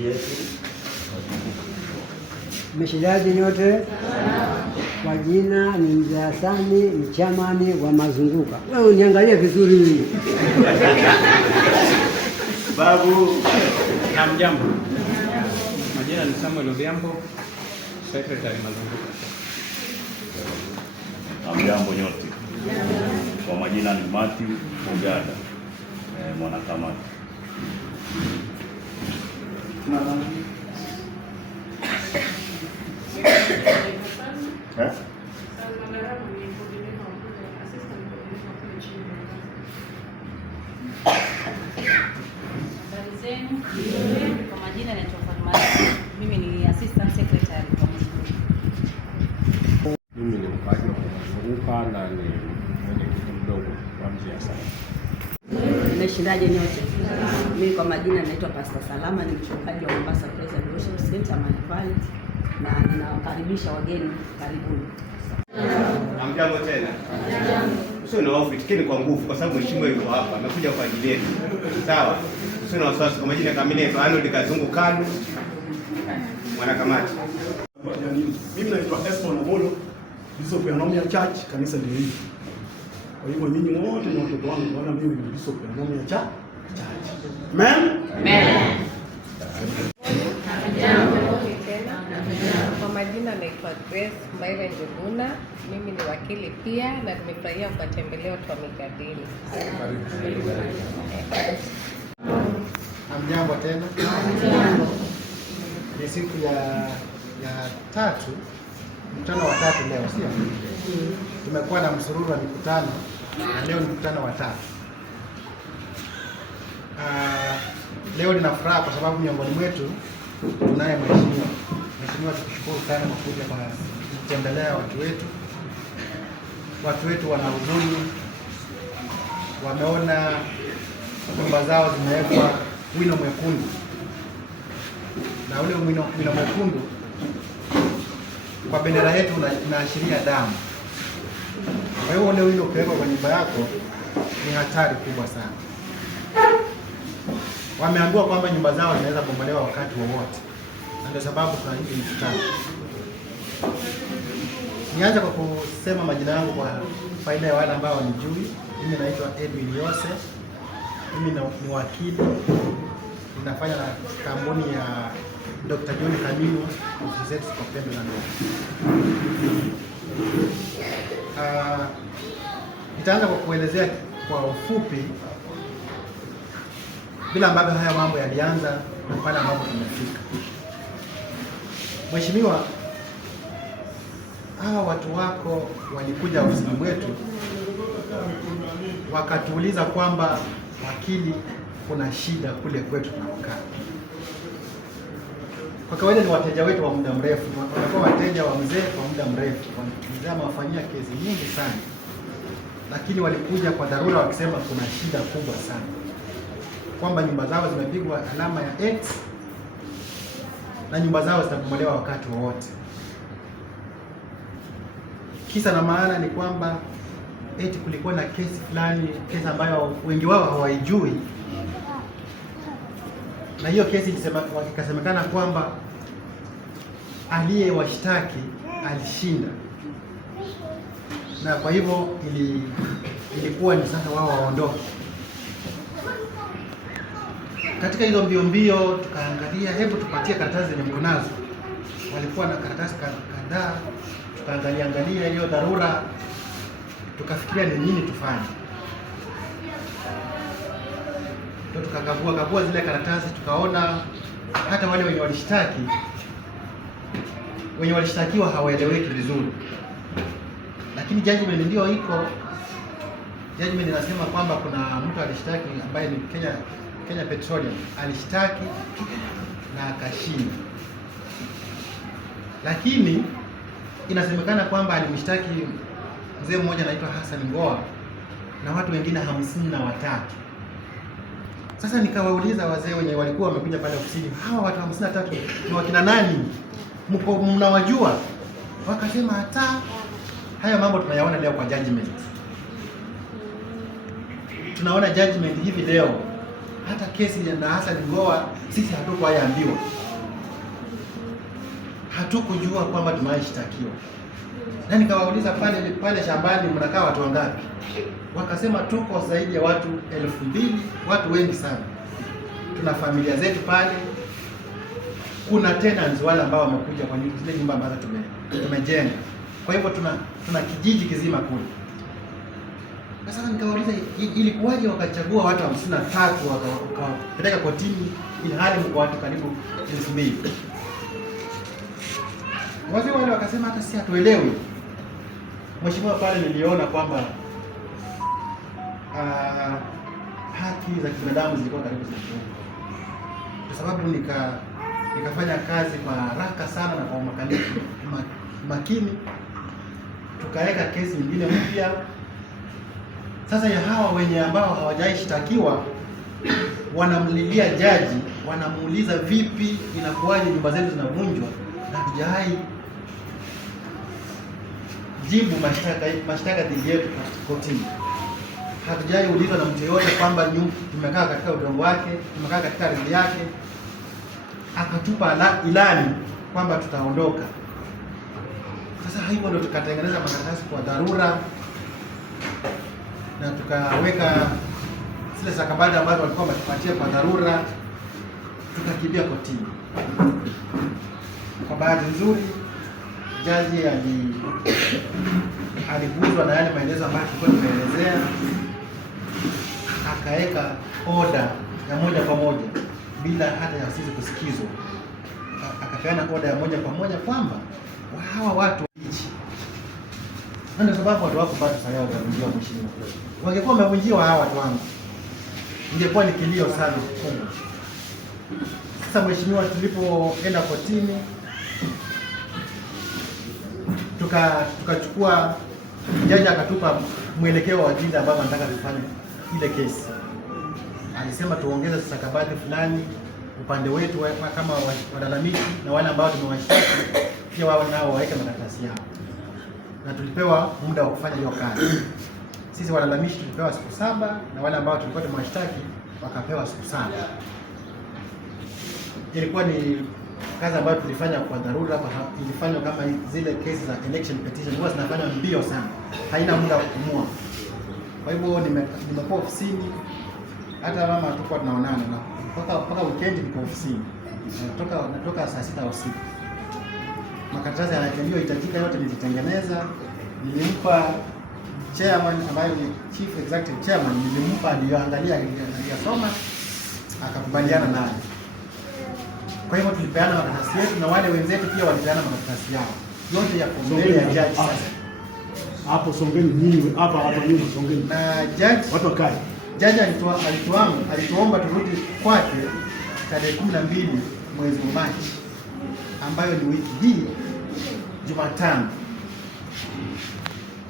nchi yetu. Mmeshindaje nyote? Kwa jina ni Mzee Hasani, ni chamani wa Mazunguka. Wewe uniangalie vizuri mimi. Babu, hamjambo. Majina ni Samuel Odhiambo, Secretary Mazunguka. hamjambo nyote. Kwa majina ni Matthew Ogada, mwanakamati. Kwa majina naitwa Fatma. Mimi ni Assistant Secretary kwa Mazunguka. Mimi ni mkazi wa Mazunguka na ni mwenyekiti mdogo wa Mzee Hasani. Mmeshindaje nyote? Mimi kwa majina naitwa Pastor Salama, ni mchungaji wa Mombasa Praise Worship Center Manipale, na ninawakaribisha wageni, karibuni. Hamjambo tena. Sio na hofu, tikeni kwa nguvu kwa sababu mheshimiwa yuko hapa, amekuja kwa ajili yetu. Sawa? Sio na wasiwasi. Kwa majina kamili ya Arnold Kazungu Kanu, mwanakamati. Mimi naitwa Esmo Namolo, Bishop ya Nomia Church, kanisa ndio hili. Kwa hiyo mimi wote ni watoto wangu, wana mimi ni Bishop ya Nomia Church. Amen. Amen. Kwa majina naitwa Grace Mbaire Njuguna, mimi ni wakili pia na nimefurahia kutembelea watu wa Mikadini. Hamjambo tena. Ni siku ya tatu, mkutano wa tatu leo, sio? Tumekuwa na msururu wa mikutano na leo ni mkutano wa tatu. Leo nina furaha kwa sababu miongoni mwetu tunaye mheshimiwa. Mheshimiwa, tukushukuru sana kwa kuja kwa kutembelea watu wetu. Watu wetu wana huzuni, wameona nyumba zao zimewekwa wino mwekundu, na ule wino mwekundu kwa bendera yetu unaashiria damu. Kwa hiyo ule wino ukiwekwa kwa nyumba yako ni hatari kubwa sana. Wameambiwa kwamba nyumba zao zinaweza bomolewa wakati wowote, na ndio sababu tuna hii mkutano. Nianze kwa kusema majina yangu kwa faida ya wale ambao wanijui. Mimi naitwa Edwin Yose. Mimi ni wakili, ninafanya na kampuni ya Dr. John Kamino Offices kwa Pembe na Ndoa. Nitaanza kwa kuelezea kwa ufupi bila ambavyo haya mambo yalianza na pale ambapo tumefika. Mheshimiwa, hawa watu wako walikuja ofisini mwetu wakatuuliza kwamba wakili, kuna shida kule kwetu tunakaa. Kwa kawaida ni wateja wetu wa muda mrefu, wanakuwa wateja wa mzee kwa muda mrefu. Mzee amewafanyia kesi nyingi sana, lakini walikuja kwa dharura wakisema kuna shida kubwa sana, kwamba nyumba zao zimepigwa alama ya X na nyumba zao zitabomolewa wakati wowote. Kisa na maana ni kwamba eti kulikuwa na kesi fulani, kesi ambayo wengi wao hawaijui, na hiyo kesi ikasemekana kwamba aliyewashtaki alishinda, na kwa hivyo ilikuwa ni sasa wao waondoke. Katika hizo mbio tukaangalia, hebu tupatie karatasi zenye mko nazo. Walikuwa na karatasi kadhaa, tukaangalia hiyo dharura, tukafikiria ni nini tufanye. Ndio tukakagua zile karatasi, tukaona hata wale wenye walishtakiwa hawaeleweki vizuri, lakini judgment ndio iko. Judgment inasema kwamba kuna mtu alishtaki ambaye ni Kenya Petroleum alishtaki na akashinda, lakini inasemekana kwamba alimshtaki mzee mmoja anaitwa Hassan Ngoa na watu wengine 53. Sasa nikawauliza wazee wenye walikuwa wamekuja pale ofisini, hawa watu 53 ni wakina nani? Mnawajua? Wakasema hata haya mambo tunayaona leo kwa judgment. Tunaona judgment hivi leo, hata kesi na Hassan Ngoa sisi hatukuwaambiwa, hatukujua kwamba tunaishtakiwa. Na nikawauliza pale shambani, mnakaa watu wangapi? Wakasema tuko zaidi ya watu 2000, watu wengi sana. Tuna familia zetu pale, kuna tenants wale ambao wamekuja kwa zile nyumba ambazo tumejenga. Kwa hivyo tuna kijiji kizima kule. Sasa nikawauliza ilikuwaje wakachagua watu 53 wakapeleka kotini ili hali mko watu karibu 2000. Wazee wale wakasema hata si hatuelewi. Mheshimiwa, pale niliona kwamba haki za kibinadamu zilikuwa karibu zikiuka. Kwa sababu nikafanya kazi kwa haraka sana na kwa makini, tukaweka kesi nyingine mpya. Sasa ya hawa wenye ambao hawajaishtakiwa wanamlilia jaji, wanamuuliza vipi, inakuwaje nyumba zetu zinavunjwa na hujai jibu mashtaka dhidi yetu kotini. Hatujai ulizwa na mtu yote kwamba tumekaa katika udongo wake, tumekaa katika ardhi yake, akatupa ilani kwamba tutaondoka. Sasa hivyo ndio tukatengeneza makaratasi kwa dharura na tukaweka zile stakabadhi ambazo walikuwa wametupatia kwa dharura, tukakimbia kotini. Kwa bahati nzuri jaji aliguzwa na yale maelezo ambayo tulikuwa tumeelezea, akaweka oda ya moja kwa moja bila hata ya sisi kusikizwa. Akapeana oda ya moja kwa moja kwamba hawa watu hichi. Ndio sababu watu wako bado sasa wamevunjiwa mheshimiwa. Wangekuwa wamevunjiwa hawa watu wangu, ingekuwa ni kilio sana kubwa. Sasa mheshimiwa, tulipoenda kotini tukachukua, jaji akatupa mwelekeo wa jinsi ambavyo anataka tufanye ile kesi. Alisema tuongeze stakabadhi fulani upande wetu kama walalamishi na wale ambao tumewashtaki pia wao nao waweke makaratasi yao. Na tulipewa muda wa kufanya hiyo kazi. Sisi walalamishi tulipewa siku 7 na wale ambao tulikuwa tumewashtaki wakapewa siku 7. Ilikuwa ni kazi ambayo tulifanya kwa dharura, kwa ilifanywa kama zile kesi za election petition huwa zinafanywa mbio sana, haina muda wa kupumua. Kwa hivyo nimekuwa ofisini, hata mama tulikuwa tunaonana na mpaka weekend niko ofisini. Natoka saa 6 usiku. Makaratasi yanayohitajika yote nilitengeneza, nilimpa chairman ambaye ni chief executive chairman, nilimpa aliyoangalia, aliyasoma, akakubaliana naye. Kwa hivyo tulipeana makaratasi yetu na wale wenzetu pia walipeana makaratasi yao. Yote ya mbele ya jaji sasa. Hapo songeni nyinyi, hapa nyinyi songeni. Na jaji watu wakae. Jaji alituomba turudi kwake tarehe 12 mwezi wa Machi, ambayo ni wiki hii Jumatano.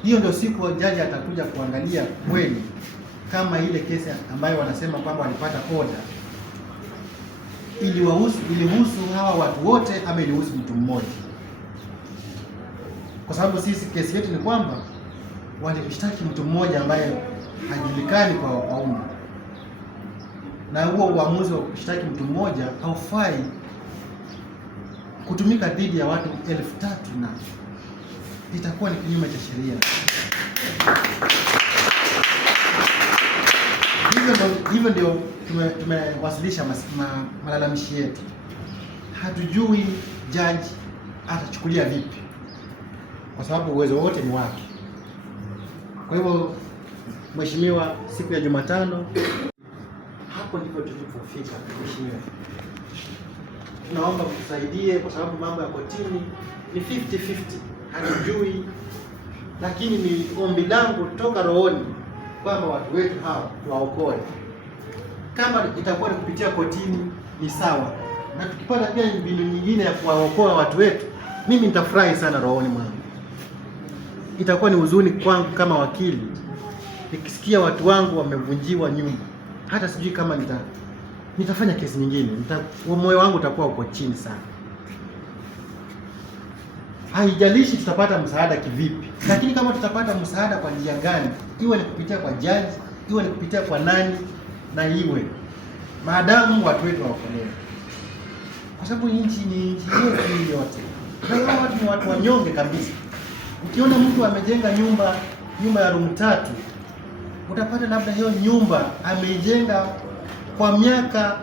Hiyo ndio siku jaji atakuja kuangalia kweli kama ile kesi ambayo wanasema kwamba walipata oda ilihusu hawa watu wote ama ilihusu mtu mmoja. Kwa sababu sisi kesi yetu ni kwamba walimshtaki mtu mmoja ambaye hajulikani kwa umma, na huo uamuzi wa kushtaki mtu mmoja haufai kutumika dhidi ya watu 3000 na itakuwa ni kinyume cha sheria. Hivyo ndio tumewasilisha malalamishi yetu. Hatujui jaji atachukulia vipi, kwa sababu uwezo wote ni wake. Kwa hivyo mheshimiwa, siku ya Jumatano hapo ndipo tulipofika. Mheshimiwa, tunaomba mtusaidie kwa sababu mambo ya kotini ni 50-50, hatujui, lakini ni ombi langu toka rohoni kwamba watu wetu hawa tuwaokoe. Kama itakuwa ni kupitia kotini ni sawa, na tukipata pia mbinu nyingine ya kuwaokoa watu wetu, mimi nitafurahi sana rohoni mwangu. Itakuwa ni huzuni kwangu kama wakili nikisikia watu wangu wamevunjiwa nyumba. Hata sijui kama nitafanya kesi nyingine, moyo wangu utakuwa uko chini sana. Haijalishi tutapata msaada kivipi, lakini kama tutapata msaada kwa njia gani, iwe ni kupitia kwa jaji, iwe ni kupitia kwa nani, na iwe maadamu watu wetu waokolewe, kwa sababu nchi ni nchi yetu hii yote. Na watu ni watu wanyonge kabisa. Ukiona mtu amejenga nyumba ya room 3, utapata labda hiyo nyumba ameijenga kwa miaka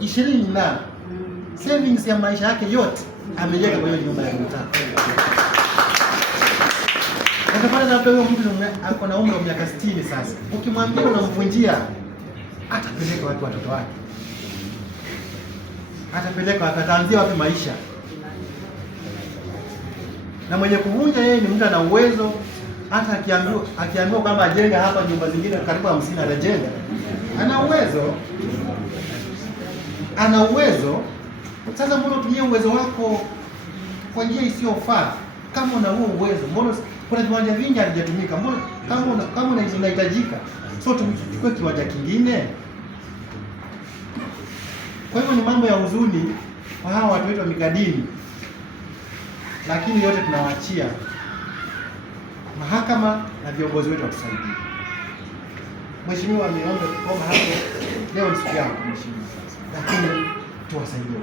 20 na savings ya maisha yake yote amejenga kwa hiyo nyumba ya room 3. Utapata labda huyo mtu ako na umri wa miaka 60 sasa. Ukimwambia unamvunjia, atapeleka watoto wake. Ataanzia wapi maisha? Na mwenye kuvunja yeye ni mtu ana uwezo, hata akiambiwa kama ajenga hapa nyumba zingine karibu 50 atajenga. Ana uwezo. Sasa mbona utumie uwezo wako kwa njia isiyofaa? Kama una huo uwezo, mbona kuna viwanja vingi havijatumika? Mbona kama unahitajika, so tuchukue kiwanja kingine? Kwa hivyo ni mambo ya huzuni kwa hawa watu wetu wa Mikadini, lakini yote tunawaachia mahakama na viongozi wetu watusaidie. Mheshimiwa ameomba kukoma hapo, leo ni siku yako mheshimiwa, lakini tuwasaidie.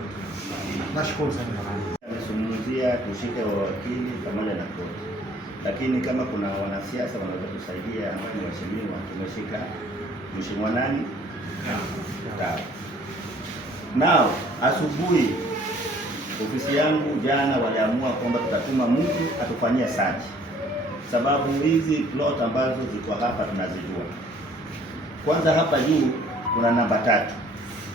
Nashukuru sana. Amezungumzia tushike wawakili pamoja na koti, lakini kama kuna wanasiasa wanaweza kusaidia ambao ni waheshimiwa, tumeshika mheshimiwa nani? Sawa. Nao asubuhi ofisi yangu jana waliamua kwamba tutatuma mtu atufanyie search, sababu hizi plot ambazo ziko hapa tunazijua. Kwanza hapa juu kuna namba 3,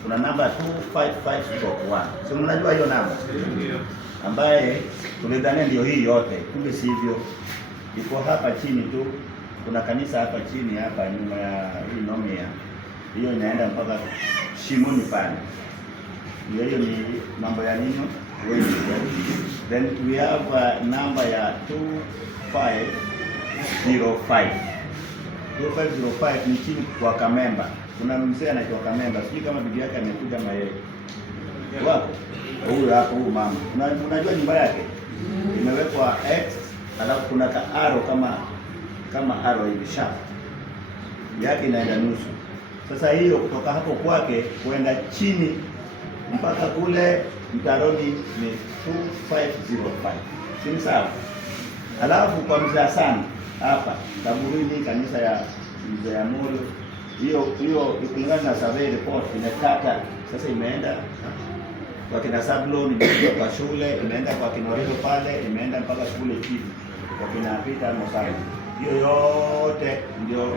kuna namba 255-1. Si mnajua hiyo namba? Ambaye tulidhania ndio hii yote, kumbe sivyo. Iko hapa chini tu, kuna kanisa hapa chini hapa nyuma ya hii nomia. Hiyo inaenda mpaka Shimoni pale. Hiyo ni mambo ya nini? Then we have number ya 2505. 2505 ni chini kwa Kamemba. Kuna mzee anaitwa Kamemba, sijui kama bibi yake amekuja mayeye. Wapo? Huyu hapo, huyu mama. Unajua nyumba yake? Imewekwa X, alafu kuna ka arrow kama arrow hivi sharp. Yake inaenda nusu. Sasa hiyo kutoka hapo kwake kwenda chini mpaka kule mtaroni ni 2505. Si sawa? Alafu kwa mzee Hassan hapa kaburini kanisa ya mzee ya Molo, hiyo kulingana na survey report imekata sasa, imeenda kwa kina Sablon, imeenda kwa shule, imeenda kwa Kinorero pale, imeenda mpaka shule chini kwa kina Peter Mosai. Hiyo yote ndio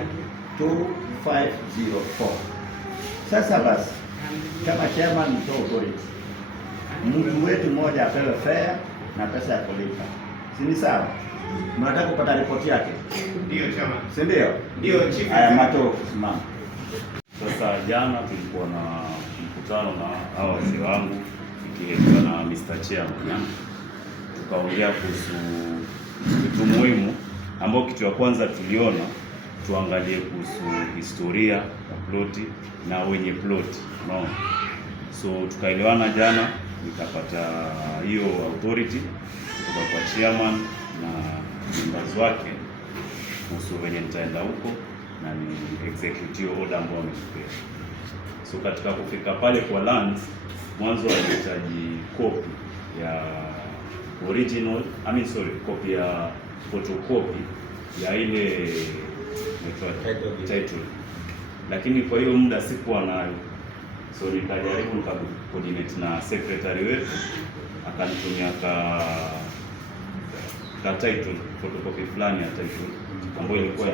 2504. Sasa basi kama chairman mto authority, mtu wetu mmoja apewe fare na pesa ya kulipa. Si ni sawa? Mnataka kupata ripoti yake? Ndio chama. Si ndio? Ndio chief. Haya mato simama. Sasa jana tulikuwa na mkutano na hao wazee wangu ikiletwa na Mr. Chairman. Tukaongea kuhusu vitu muhimu ambao kitu ya kwanza tuliona tuangalie kuhusu historia ya ploti na wenye ploti. No. So tukaelewana jana, nikapata hiyo authority kutoka kwa chairman na members wake kuhusu wenye nitaenda huko, na ni executive order ambao wametupea. So katika kufika pale kwa lands, mwanzo walihitaji copy ya original, copy ya photocopy ya ile title. Lakini kwa hiyo muda sikuwa nayo, so nikajaribu nikacoordinate na secretary wetu, akanitumia ka title, photocopy fulani ya title ambayo ilikuwa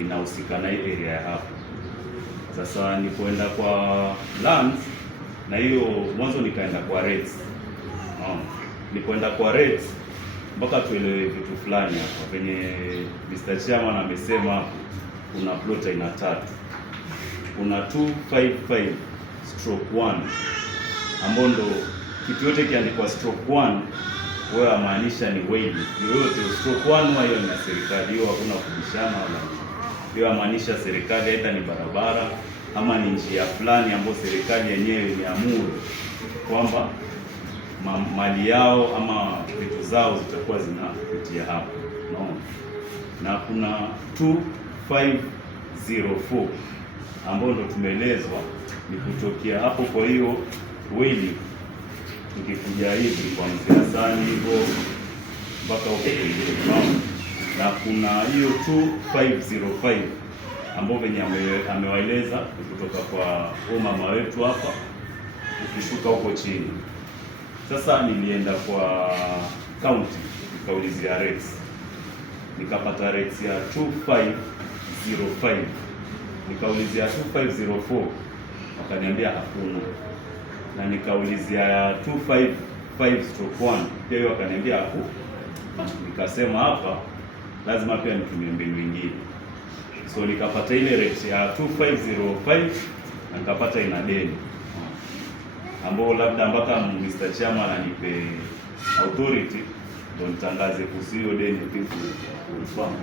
inahusika na area ya hapo. Sasa nilipoenda kwa lands, na hiyo mwanzo nikaenda kwa rates. Nilipoenda kwa rates mpaka tuelewe vitu fulani hapa. Penye Mr. Chairman amesema hapo kuna plot aina 3. Kuna 255/1 ambao ndo kitu yote kiandikwa /1, wewe amaanisha ni waived. Yoyote /1 hiyo ni serikali, hiyo hakuna kubishana wala. Hiyo amaanisha serikali aidha ni barabara ama ni njia fulani ambayo serikali yenyewe imeamuru kwamba mali yao ama vitu zao zitakuwa zinapitia hapo. No. Na kuna 2504 ambao ndo tumeelezwa ni kutokea hapo. Kwa hiyo weli tukikuja hivi kwa Mzee Hassan hivyo mpaka huko kwingine, na kuna hiyo 2505 ambao venye amewaeleza kutoka kwa mama wetu hapa, ukishuka huko chini. Sasa nilienda kwa county nikaulizia rates, nikapata rates ya 2505, nikaulizia 2504 wakaniambia hakuna, na nikaulizia 255/1 pia hiyo wakaniambia hakuna. Nikasema hapa lazima pia nitumie mbinu nyingine, so nikapata ile rate ya 2505 na nikapata ina deni ambao labda mpaka Mr. Chairman anipe authority ndio nitangaze kuhusu hiyo deni kifu ufahamu.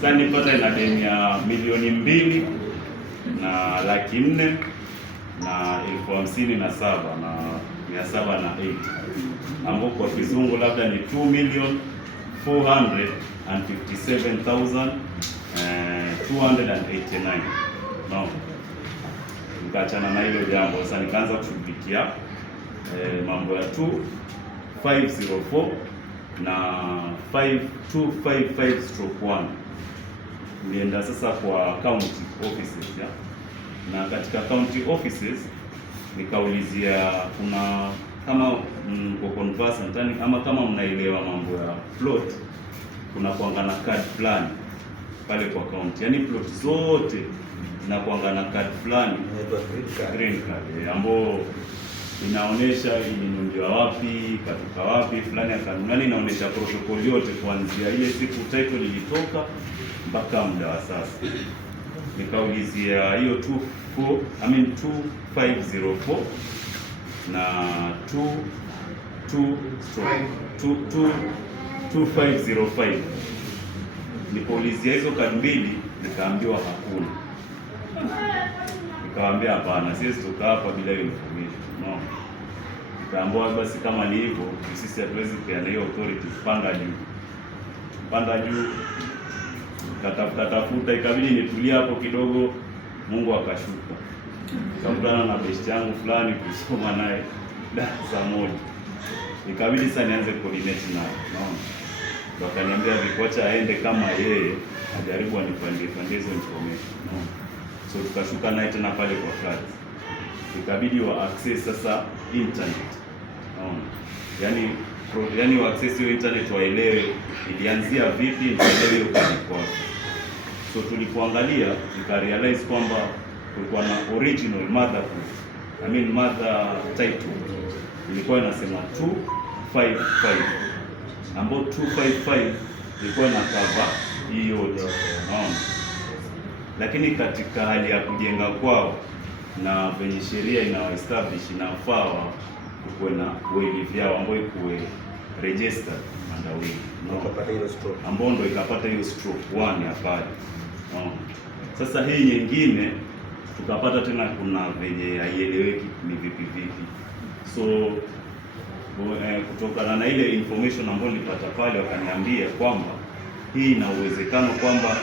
Sasa nipata ina deni ya milioni 2 na laki 4 na 57,708 ambao kwa kizungu labda ni 2,457,289. No, nikaachana na hilo jambo. Sasa nikaanza kushughulikia mambo ya 2504 na 5255/1. Nilienda sasa kwa county offices ya, na katika county offices nikaulizia kuna kama mko conversant ama kama mnaelewa mambo ya plot, kuna kuangana card fulani pale kwa county, yani plot zote zinakuanga na card fulani green card ambao inaonesha ilinunuliwa wapi, katoka wapi, fulani akanunua, inaonesha protocol yote kuanzia ile siku title ilitoka mpaka muda wa sasa. Nikaulizia hiyo 2504 na 2505. Nikaulizia hizo kadi mbili, nikaambiwa hakuna. Nikawaambia hapana, sisi tuka hapa bila hiyo information. No. Nikaambiwa basi kama ni hivyo, sisi hatuwezi kupeana hiyo authority, panda juu. Tafuta, ikabidi nitulia hapo kidogo, Mungu akashuka. Nikakutana na best yangu fulani kusoma naye darasa moja. Ikabidi sasa nianze coordinate naye. Naona. Wakaniambia vikocha aende kama yeye ajaribu anipande hizo information. Naona. So tukashuka naye tena pale kwa flat. Ikabidi wa access sasa internet. Naona. Yaani wa access hiyo internet waelewe ilianzia vipi, waelewe hiyo kwa. So tulipoangalia tukarealize kwamba kulikuwa na original mother title ilikuwa inasema 255, ambapo 255 ilikuwa na cover hiyo yote. Lakini katika hali ya kujenga kwao na venye sheria ina establish inafaa kuwe na wili vyao ambao ikuwe registered under will, ikapata hiyo stroke ambao ndo ikapata hiyo stroke 1 ya pale. Sasa hii nyingine tukapata tena kuna venye haieleweki ni vipi. So kutokana na ile information ambayo nilipata pale, wakaniambia kwamba hii ina uwezekano kwamba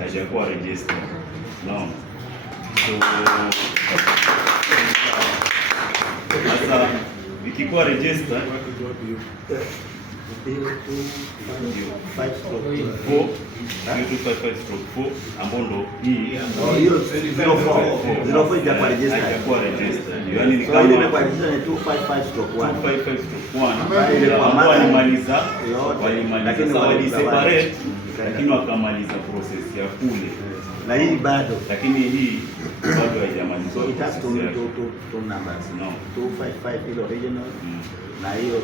haijakuwa registered. Naam. So sasa ikikuwa registered 25/4 ambao ndo hii hiyo 04 haijakuwa registered. Yaani ni kama imekuwa registered 255/1 ambao walimaliza sasa waliseparate, lakini wakamaliza process ya kule, na hii bado, lakini hii bado haijamalizwa. So it has two numbers. No, 255 ile original na hiyo 2504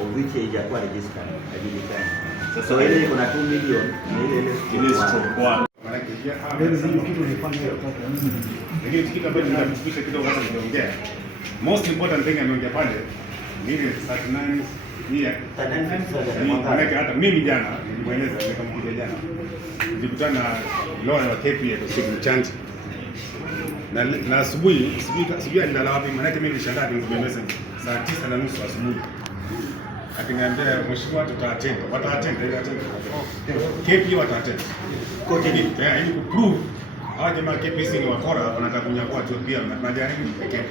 of which haijakuwa registered, hajulikani. Sasa ile kuna 2 million na ile stroke 1. Lakini kitu ambacho nitakufikisha kidogo hata niongea. Most important thing ameongea pale ni ile 39 hii. Maana hata mimi jana nilimweleza, nikamkuja jana. Nilikutana na lawyer wa KPA kwa siku change. Na asubuhi alilala wapi? Maana mimi nilishangaa nimekuja message saa 9:30 asubuhi. Akiniambia mheshimiwa, tutaattend. Wataattend ile attend. KP wataattend. Ili kuprove hawa jamaa KPC ni wakora, wanataka kunyakua tu pia majaribu ya KP.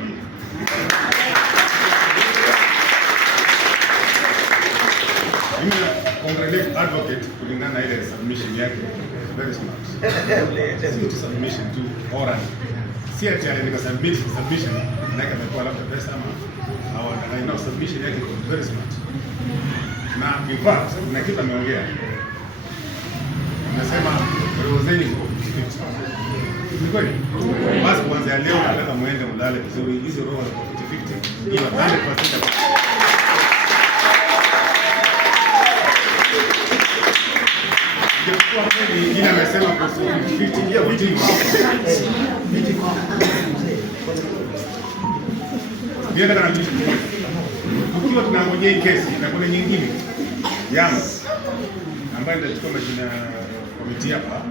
Mimi congratulate advocate kulingana na ile submission yake. Very smart. Si submission tu oral. Si ati nika submission like amekuwa labda pesa ama au submission yake very smart. Na in fact na kitu ameongea. Anasema rozeni kwa 50. Ni kweli? Basi kuanzia leo nataka muende mlale vizuri, hizo roho za 50 hiyo 100%. Kwa kweli nyingine amesema kuhusu 50 ya viti kwa ndio nataka na ukiwa tunangojea kesi na kuna nyingine yangu ambayo itachukua majina komiti hapa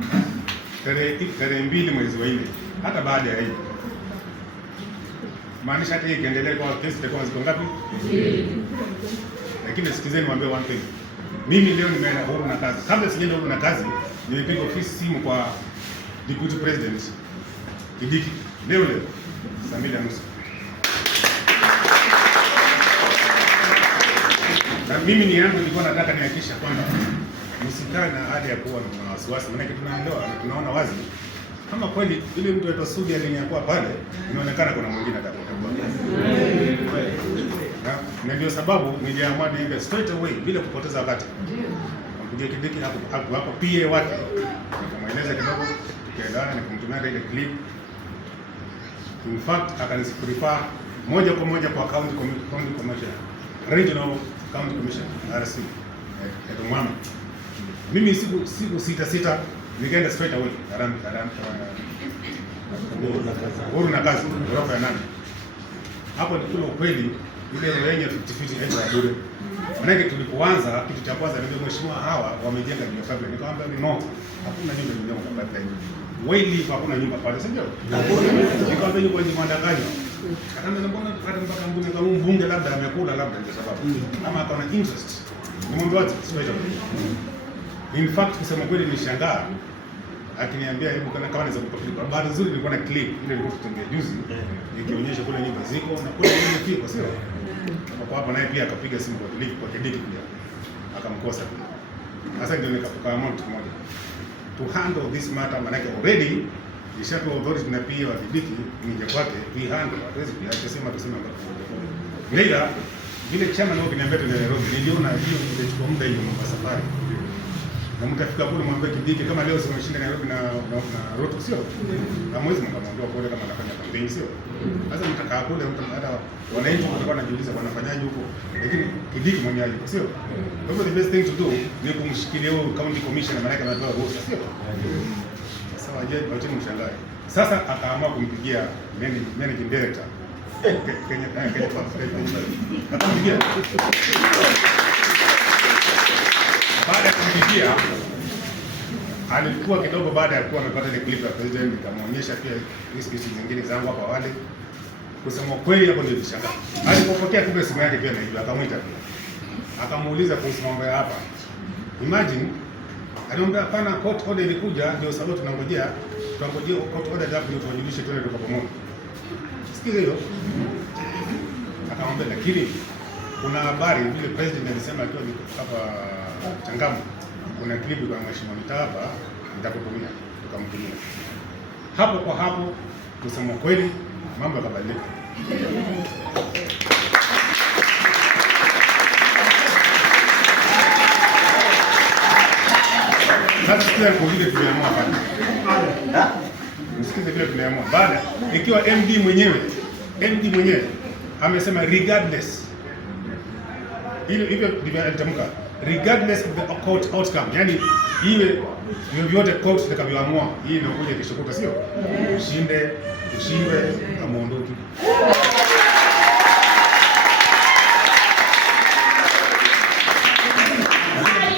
tarehe 2 mwezi wa 4, hata baada ya hiyo maanisha hata ikiendelea kwa kesi itakuwa ziko ngapi? Lakini sikizeni niwaambie one thing. Mimi leo nimeenda huru na kazi. Kabla sijaenda huru na kazi, nimepiga ofisi simu kwa Deputy President Kidiki leo saa 2:30. Na mimi ni yangu nilikuwa nataka nihakikisha kwamba msikae na hali ya kuwa na wasiwasi, maana tunaona wazi kama kweli ile mtu aitwa Sudi aliniakuwa pale, inaonekana kuna mwingine atakuwa. Na ndio sababu niliamua niende straight away bila kupoteza wakati. Mpigie Kidiki hapo PA wake. Nikamweleza kidogo, tukaelewana na kumtumia ile clip. In fact akanisifurifa moja kwa moja kwa county commissioner, regional county commissioner RC Edo Mwama. Mimi siku sita nikaenda straight away huru na kazi ghorofa ya 8. Hapo ni kuna ukweli ile yenye 50-50 haiko bure. Maana tulipoanza kitu cha kwanza ndio mheshimiwa hawa wamejenga nyumba kabla. Nikamwambia no, hakuna nyumba nyingine unapata hiyo. Wewe hakuna nyumba pale, sio? Nikamwambia nyumba ni mwandanganyo. Akaanza mbona hata mpaka mbunge kama mbunge labda amekula labda ndio sababu. Ama akaona interest. Nimwambia watu special. In fact kusema kweli nishangaa akiniambia hebu kama naweza kupata. Baada nzuri nilikuwa na clip ile nilikuwa tutengea juzi ikionyesha kule nyumba ziko na kule nyumba kiko, sio? Kwa hapo naye pia akapiga simu kwa Kidiki pia. Akamkosa pia. Sasa ndio nikapoka amount moja. To handle this matter, manake already ishapewa authority na pia wa Kidiki nje kwake we handle. Hatuwezi kusema later vile chama nao kiniambia tu Nairobi, niliona hiyo itachukua muda hiyo mambo safari. Na mtafika kule mwambie Kidiki kama leo simeshinda Nairobi na Ruto, sio? Na mwezi mkamwambia kule kama anafanya campaign, sio? Sasa mtakaa kule hata wananchi watakuwa wanajiuliza wanafanyaje huko. Lakini Kidiki mwenyewe yuko, sio? Kwa hivyo the best thing to do ni kumshikilia huyo county commissioner, maana kama anatoa ruhusa, sio? Sasa waje mshangae. Sasa akaamua kumpigia managing director Kenya akampigia. Baada ya kumpigia alikuwa kidogo, baada ya kuwa amepata ile clip ya president, nikamwonyesha pia hizi zingine zangu hapa awali. Kusema kweli hapo ndio nilishangaa. Alipopokea kumbe simu yake pia na akamwita pia. Akamuuliza kuhusu mambo ya hapa. Imagine alimwambia hapana, court order ilikuja ndio sababu tunangojea court order hapo ndio tuwajulishe tuone tuko pamoja. Sikia hiyo. Akamwambia lakini kuna habari vile president alisema akiwa hapa Changamwe, kuna clip kwa mheshimiwa Mitava nitakutumia, tukamtumia. Hapo kwa hapo kusema kweli mambo yakabadilika. Sasa kwa vile tumeamua hapa. Msikize vile tumeamua. Baada ikiwa MD mwenyewe amesema regardless, hivyo ndivyo alitamka, regardless of the court outcome, yani iwe vyovyote court itakavyoamua, hii inakuja kesho kutwa, sio? Ushinde amuondoki.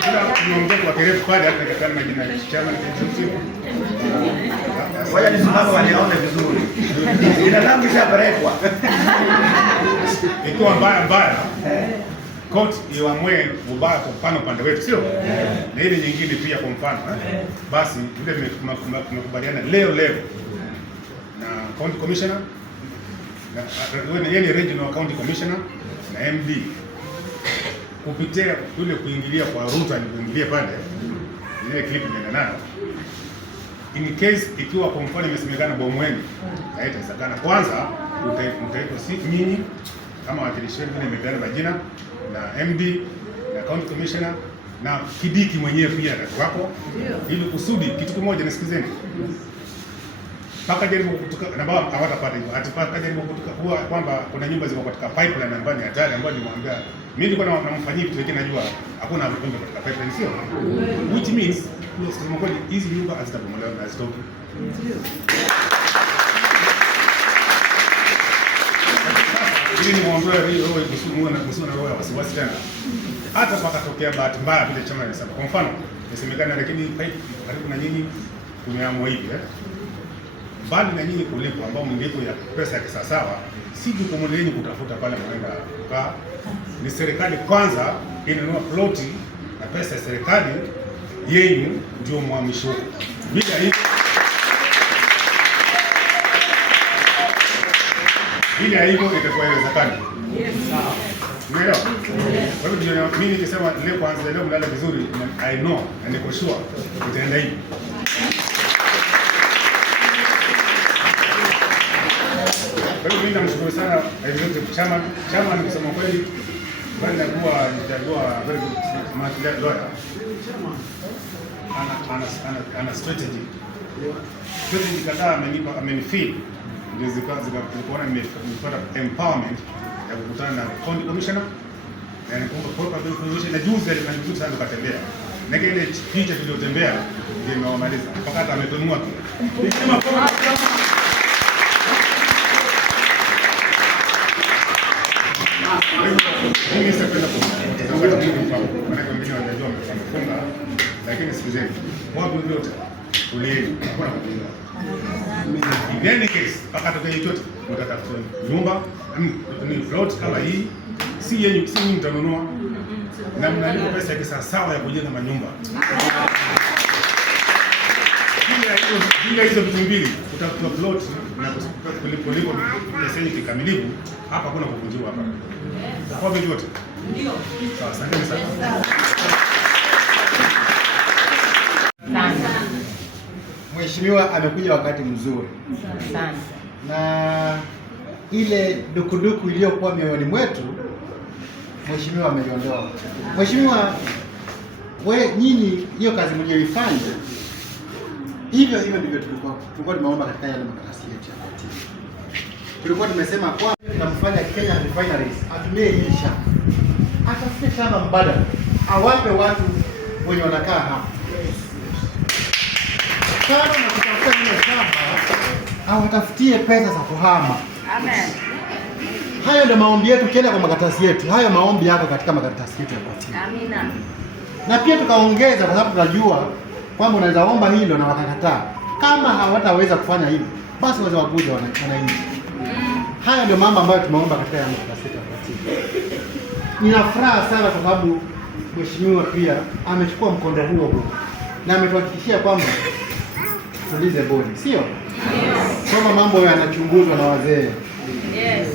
Kila mmoja kwa kirefu pale hata nikatana na jina chama executive. Ngoja nisimame wanione vizuri. Jina langu lishapelekwa. Ikiwa mbaya court iamue ubaya kwa mfano upande wetu, sio? Na ile nyingine pia kwa mfano basi vile tumekubaliana leo na county commissioner na yeye regional county commissioner na MD kupitia kule kuingilia kwa Ruto kuingilia pale ile clip ndio nayo. In case ikiwa kwa mfano imesemekana Bomweni haitawezekana, kwanza mtaitwa nyinyi kama wakilishi wengine imepeana majina na MD na county commissioner na Kidiki mwenyewe pia wako, ili kusudi kitu kimoja, nisikizeni. Paka jaribu kutoka na baba hawatapata hivyo. Atapaka jaribu kutoka huwa kwamba kuna nyumba ziko katika pipeline ambayo ni hatari, ambayo nimwambia mimi nilikuwa namfanyia vitu vingine, najua hakuna vikombe katika pipeline, sio? Which means kusema kweli hizi nyumba hazitabomolewa na hazitoki. Ili niwaondoe hiyo roho na roho ya wasiwasi tena. Hata pakatokea bahati mbaya vile chama inasema. Kwa mfano, isemekana lakini karibu na nyinyi kumeamua hivi mbali na nyinyi kulipo ambao mlipo ya pesa ya kisawasawa, si jukumu lenu kutafuta pale mnaenda kukaa. Ni serikali kwanza inanunua ploti na pesa ya serikali yenu ndio muhamisho. Bila hivyo itakuwa haiwezekani. Sawa. Umeelewa? Kwa hivyo mimi nikisema leo kwanza leo mlala vizuri, I know na niko sure itaenda hivi. Kwa hivyo mimi namshukuru sana executive chairman kusema kweli, bali nitakuwa very good smart lawyer. Ana strategy kadhaa amenifeed, ndio zikaona nimepata empowerment ya kukutana na county commissioner na nikumbuka kwa information na juzi alifanya sana tukatembea na ile picha tuliyotembea ndio nimewamaliza mpaka hata ametonua kisema mimi sipenda kupenda maana wengine wanajua wamefunga, lakini sikizeni wapi vyote ulieni hakuna kupinga. In any case, mpaka tokea chochote mtatafuta nyumba ni plot kama hii, si yenu, si nyinyi mtanunua na mnalipa pesa yake sawa ya kujenga manyumba. Bila hizo vitu mbili utakuwa plot na kulipo pesa yake kikamilifu, hapa kuna kuvunjiwa hapa. Kwa vyote. Ndio. Sawa, asante sana. Mheshimiwa amekuja wakati mzuri sana, na ile dukuduku iliyokuwa mioyoni mwetu Mheshimiwa ameiondoa. Mheshimiwa, nyinyi hiyo kazi mlioifanya hivyo ndivyo tulikuwa tumeomba katika yale makaratasi yetu ya katiba. Tulikuwa tumesema kwa tunamfanya Kenya Refineries atumie hili shamba, atafute shamba mbadala, awape watu wenye wanakaa hapa kama na kutafuta ile shamba, awatafutie pesa za kuhama. Amen. Hayo ndio maombi yetu, kienda kwa makaratasi yetu. Hayo maombi yako katika makaratasi yetu ya katiba. Amina. Na pia tukaongeza, kwa sababu tunajua kwamba unaweza omba hilo na wakakataa. Kama hawataweza kufanya hivyo, basi waweze waguze wananchi. Haya ndio mambo ambayo tumeomba katika makaratasi yetu ya katiba. Nina furaha sana kwa sababu Mheshimiwa pia amechukua mkondo huo na ametuhakikishia kwamba tulize bodi, sio? Yes. Kama mambo yanachunguzwa na wazee. Yes.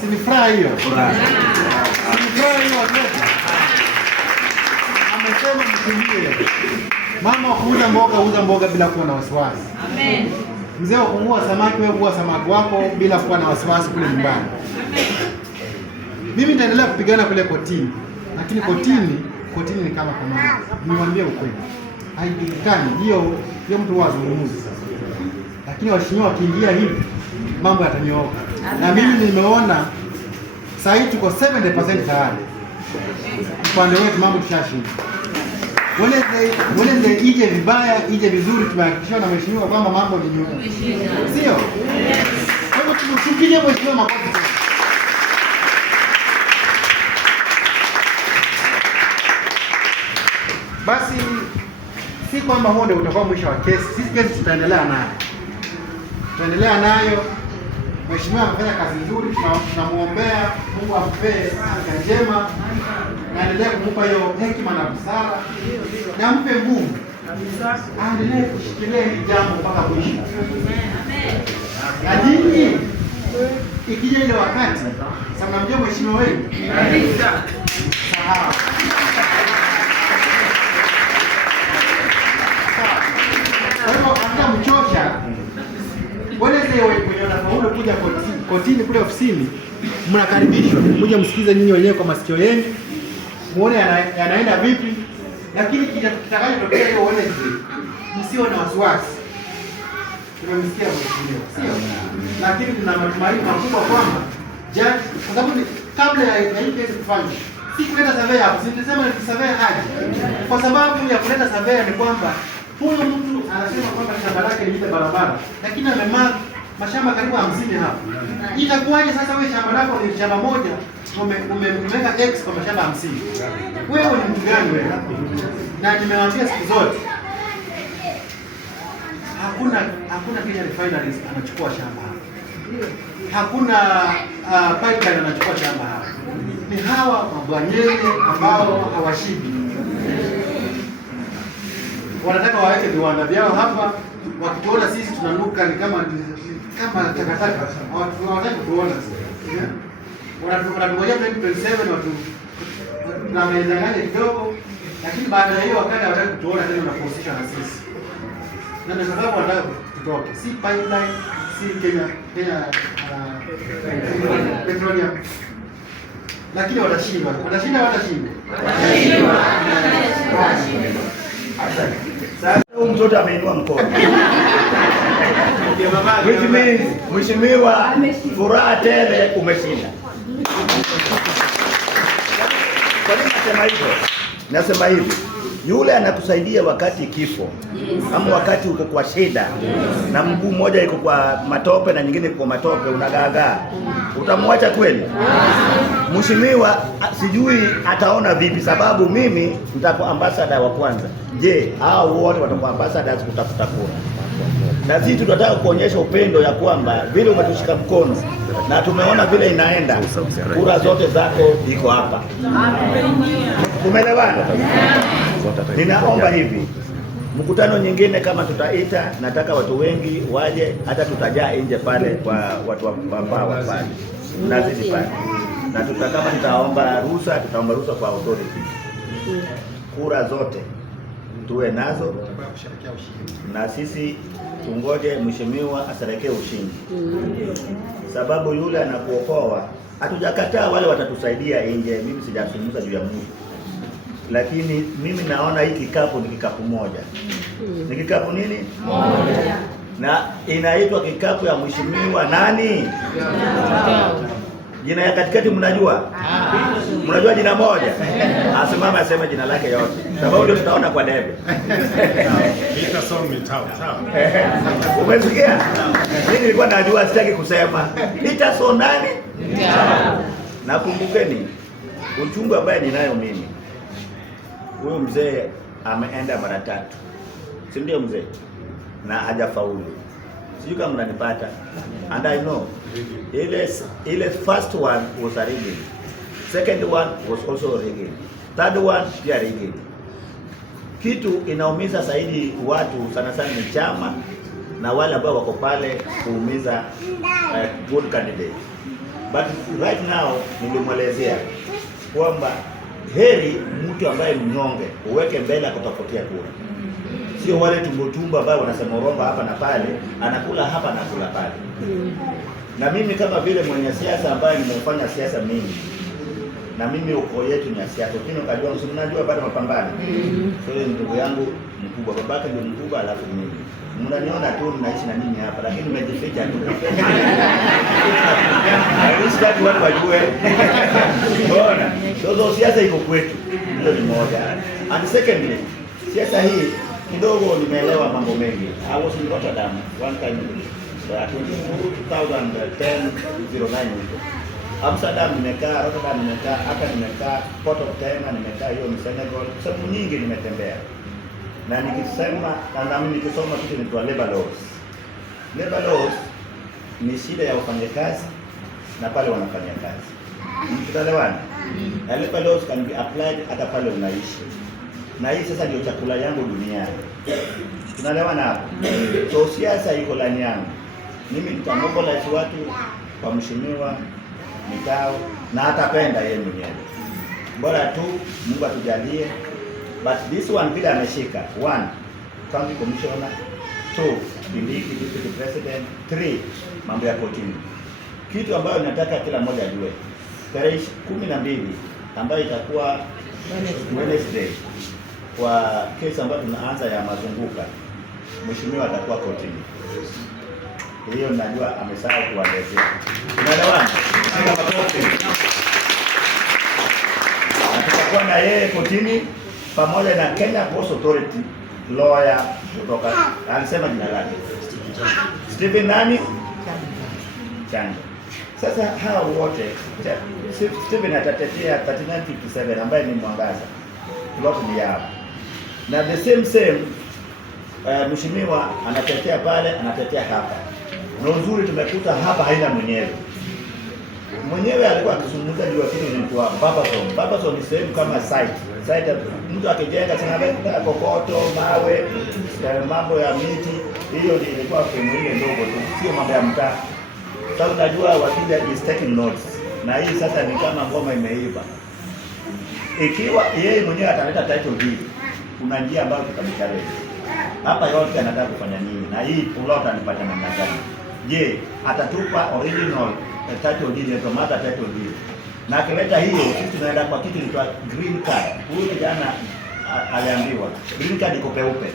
Si ni furaha hiyo? Furaha. Si furaha hiyo watoto. Amesema mtulie. Mama kuuza mboga bila kuwa na wasiwasi. Amen. Mzee kuvua samaki, wewe vua samaki wako bila kuwa na wasiwasi kule nyumbani. Mimi nitaendelea kupigana kule kotini. Lakini kotini ni kama kamanda. Niwaambie ukweli. Haijulikani hiyo mtu wazungumzi sasa. Lakini waheshimiwa wakiingia hivi mambo yatanyooka. Na mimi nimeona sasa hivi tuko 70% tayari. Upande wetu mambo tushashinda. Wale ije vibaya, ije vizuri, tumehakikisha na mheshimiwa kwamba mambo ni nyuma. Sio? Kwa hivyo tumshikilie mheshimiwa makofi. Basi kwamba huo ndio utakuwa mwisho wa kesi. Sisi kesi tutaendelea nayo. Mheshimiwa amefanya kazi nzuri, tunamuombea Mungu ampee afya njema na aendelee kumpa hiyo hekima na busara na ampe nguvu, aendelee kushikilia hili jambo mpaka mwisho. Na nyinyi ikija ile wakati sasa, mnamjua mheshimiwa wenu sawa. Kwa hiyo hata mchosha wale wenye wanafaulu kuja kotini kule ofisini, mnakaribishwa kuja msikize nyinyi wenyewe kwa masikio yenu, muone yanaenda vipi, lakini kitakachotokea hiyo Wednesday msio na wasiwasi. Tumemsikia mheshimiwa, sio? Lakini tuna matumaini makubwa kwamba judge, kwa sababu kabla ya hii kesi kufanywa, si kuleta survey hapo, nilisema ni survey aje. Kwa sababu ya kuleta survey ni kwamba huyo mtu anasema kwamba shamba lake ni ile barabara, lakini amemark mashamba karibu 50 hapo. Itakuwaje sasa wewe shamba lako ni shamba moja, umeweka X kwa mashamba 50? Wewe ni mtu gani wewe? Na nimewaambia siku zote hakuna Kenya Refineries anachukua shamba hapa. Hakuna pipeline anachukua shamba hapa. Ni hawa mabwanyenye ambao hawashibi. Wanataka waweke viwanda vyao hapa, wakituona sisi tunanuka ni kama takataka. Hawataka kutuona sisi. Wanatungojea 2027 watu na maendeleo kidogo, lakini baada ya hiyo wakati hawataka kutuona tena na kuhusisha na sisi. Na ndio sababu wanataka tutoke. Si pipeline, si Kenya Petroleum. Lakini watashinda. Sasa huyu mtoto ameinua mkono. Mheshimiwa, furaha tele, umeshinda. Kwa nini nasema hivyo? Nasema hivi, yule anakusaidia wakati kifo, ama wakati uko kwa shida, na mguu mmoja iko kwa matope na nyingine iko kwa matope, unagaagaa, utamwacha kweli? Mheshimiwa sijui ataona vipi, sababu mimi nitakuwa ambassador wa kwanza. Je, hao wote watakuwa ambassadors kutafuta kura? Na sisi tunataka kuonyesha upendo ya kwamba vile umetushika mkono na tumeona vile inaenda, kura zote zako iko hapa. Tumeelewana? Ninaomba hivi, mkutano nyingine kama tutaita, nataka watu wengi waje, hata tutajaa nje pale kwa watu ambao pale nazidi pale, na kama tutaomba ruhusa kwa authority, kura zote tuwe nazo, na sisi tungoje mheshimiwa asherekee ushindi. Sababu yule anakuokoa, hatujakataa wale watatusaidia nje. Mimi sijazungumza juu ya Mungu, lakini mimi naona hii kikapu ni kikapu moja. Ni kikapu nini? Moja. Na inaitwa kikapu ya mheshimiwa nani? Jina ya katikati mnajua? Mnajua jina moja? Asimama aseme jina lake yote, sababu ndio tutaona kwa debe. Umesikia? Mimi nilikuwa najua, sitaki kusema. Itaso nani? Na kumbukeni uchungu ambaye ninayo mimi. Huyo mzee ameenda mara 3. Si ndio mzee? Na hajafaulu. Sijui kama mnanipata. And I know ile first one was a rigging. Second one was also rigging. Third one pia rigging. Kitu inaumiza zaidi watu sana sana ni chama na wale ambao wako pale kuumiza good candidate. But right now nilimwelezea kwamba heri mtu ambaye mnyonge uweke mbele akutafutia kura. Sio wale tumbo ambao wanasema urongo hapa na pale, anakula hapa na kula pale. Na mimi kama vile mwenye siasa ambaye nimefanya siasa mingi, na mimi uko yetu ni siasa, lakini ukajua mnajua bado mapambano. So ndugu yangu mkubwa, babake ndio mkubwa, alafu mimi. Mnaniona tu ninaishi na nini hapa, lakini nimejificha tu. Sitaki watu wajue. Bora. Ndio siasa iko kwetu. Ndio ni moja. And secondly, siasa hii kidogo nimeelewa mambo mengi. I was in Rotterdam one time, 2010-09. Amsterdam nimekaa, Rotterdam nimekaa, hapa nimekaa, Port of Tena nimekaa, hiyo ni Senegal. Sehemu nyingi nimetembea. na nikisema na mimi nikisoma kitu inaitwa labor laws. Labor laws ni shida ya wafanyakazi na pale wanafanya kazi. Mtaelewana? Na labor laws can be applied hata pale unaishi. Na hii sasa ndio chakula yangu duniani. Tunaelewana hapo? So siasa iko ndani yangu. Mimi nitamobilize watu kwa mheshimiwa Mikao na atapenda yeye mwenyewe. Bora tu Mungu atujalie. But this one vile ameshika. 1, county commissioner. 2, deputy president. 3, mambo ya kotini. Kitu ambayo nataka kila mmoja ajue. Tarehe 12 ambayo itakuwa Wednesday kwa kesi ambayo tunaanza ya Mazunguka. Mheshimiwa atakuwa kotini. Hiyo najua amesahau kuwaelezea. Unaelewana? Kama makofi. Atakuwa na yeye kotini pamoja na Kenya Coast Authority lawyer kutoka alisema jina lake. Stephen nani? Changa. Sasa hao wote Stephen atatetea 3957 ambaye ni Mwangaza. Plot ni yao. Na the same mheshimiwa anatetea pale, anatetea hapa. Na uzuri tumekuta hapa haina mwenyewe. Mwenyewe alikuwa akizungumza juu ya kitu inaitwa Babason. Babason ni sehemu kama site. Site mtu akijenga sana kokoto, mawe, mambo ya miti, hiyo ndio ilikuwa sehemu ile ndogo tu. Sio mambo ya mtaa. Sasa unajua wakija is taking notes. Na hii sasa ni kama ngoma imeiva. Ikiwa yeye mwenyewe ataleta title deed, kuna njia ambayo tutamshauri. Hapa yote anataka kufanya nini? Na hii plot anipata namna gani? Je, atatupa original title deed na mother title deed? Na akileta hiyo, sisi tunaenda kwa kitu kinaitwa green card. Huyu kijana aliambiwa green card iko peupe.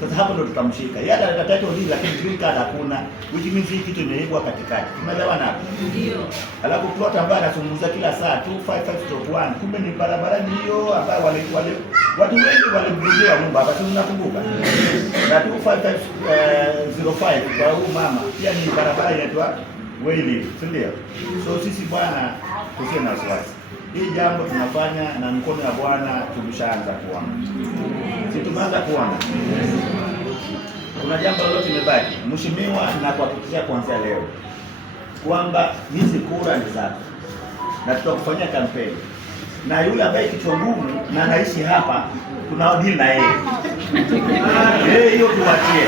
Sasa hapo ndo tutamshika. Yeye ataleta title deed lakini green card hakuna, which means hii kitu imeibwa katikati. Umeelewana hapo? Ndio. Alafu plot ambayo anazungumza kila saa 255-1, kumbe ni barabara hiyo ambayo watu wengi walimrudia nyumba hapa, tunakumbuka. Na 25505 kwa huyu mama pia ni barabara inaitwa Wayli, si ndio? So sisi bwana tusiwe na wasiwasi. Hii jambo tunafanya na mkono wa Bwana tumeshaanza kuona. Si tumeanza kuona. Kuna jambo lolote limebaki. Mheshimiwa, na kuhakikishia kuanzia leo kwamba hizi kura ni zako. Na tutakufanyia kampeni. Na yule ambaye kichwa ngumu na anaishi hapa tunao deal na yeye. Hiyo tuachie.